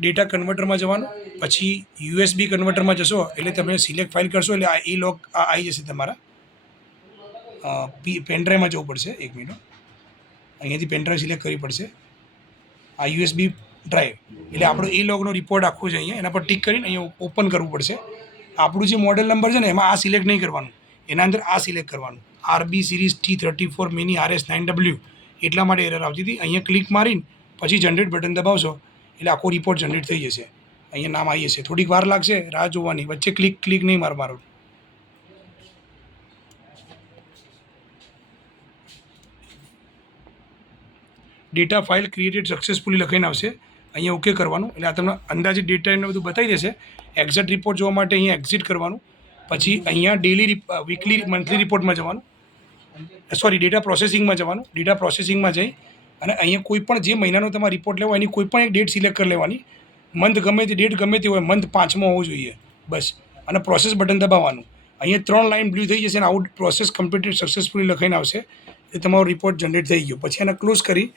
Data કન્વર્ટરમાં જવાનું, પછી USB કન્વર્ટરમાં જશો એટલે તમે સિલેક્ટ ફાઇલ કરશો એટલે આ લોગ આવી જશે તમારા પેનડ્રાઈવમાં જવું પડશે. 1 મિનિટ, અહીંયાથી પેનડ્રાઈવ સિલેક્ટ કરવી પડશે. આ USB ડ્રાઈવ એટલે આપણો લોગનો રિપોર્ટ આખો છે. અહીંયા એના પર ટિક કરીને અહીંયા ઓપન કરવું પડશે. આપણું જે મોડેલ નંબર છે ને એમાં આ સિલેક્ટ નહીં કરવાનું, એના અંદર આ સિલેક્ટ કરવાનું. RB series T34 mini RS9W એટલા માટે એરર આવતી હતી. અહીંયા ક્લિક મારીને પછી જનરેટ બટન દબાવશો એટલે આખો રિપોર્ટ જનરેટ થઈ જશે. અહીંયા નામ આવી જશે. થોડીક વાર લાગશે, રાહ જોવાની, વચ્ચે ક્લિક નહીં મારવાનું. ડેટા ફાઇલ ક્રિએટેડ સક્સેસફુલી લખાઈને આવશે. અહીંયા ઓકે કરવાનું એટલે આ તમને અંદાજિત ડેટા એને બધું બતાવી દેશે. એક્ઝેક્ટ રિપોર્ટ જોવા માટે અહીંયા એક્ઝિટ કરવાનું. પછી અહીંયા ડેલી, વીકલી, મંથલી રિપોર્ટમાં જવાનું, ડેટા પ્રોસેસિંગમાં જવાનું. ડેટા પ્રોસેસિંગમાં જઈ અને અહીંયા કોઈ પણ જે મહિનાનો તમારે રિપોર્ટ લેવો એની કોઈ પણ એક ડેટ સિલેક્ટ કરી લેવાની. મંથ ગમે તે, ડેટ ગમે તે હોય, મંથ 5મો હોવો જોઈએ બસ. અને પ્રોસેસ બટન દબાવવાનું. અહીંયા 3 લાઇન બ્લુ થઈ જશે અને આઉટ પ્રોસેસ કમ્પ્લીટેડ સક્સેસફુલી લખાઈને આવશે. એ તમારો રિપોર્ટ જનરેટ થઈ ગયો. પછી એને ક્લોઝ કરી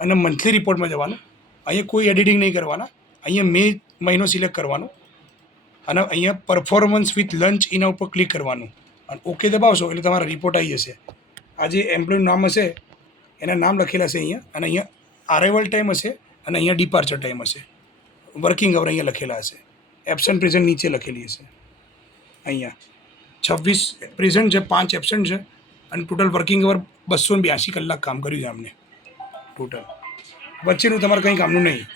અને મંથલી રિપોર્ટમાં જવાનું. અહીંયા કોઈ એડિટિંગ નહીં કરવાના. અહીંયા મે મહિનો સિલેક્ટ કરવાનો અને અહીંયા પરફોર્મન્સ વિથ લંચ એના ઉપર ક્લિક કરવાનું અને ઓકે દબાવશો એટલે તમારા રિપોર્ટ આવી જશે. આ જે એમ્પ્લોયનું નામ હશે એના નામ લખેલા હશે અહીંયા, અને અહીંયા અરાઇવલ ટાઈમ હશે અને અહીંયા ડિપાર્ચર ટાઈમ હશે. વર્કિંગ અવર અહીંયા લખેલા હશે. એબસન્ટ પ્રેઝન્ટ નીચે લખેલી હશે. અહીંયા 26 પ્રેઝન્ટ છે, 5 એબસન્ટ છે અને ટોટલ વર્કિંગ અવર 282 કલાક કામ કર્યું છે અમને ટોટલ. વચ્ચેનું તમારે કંઈ કામનું નહીં.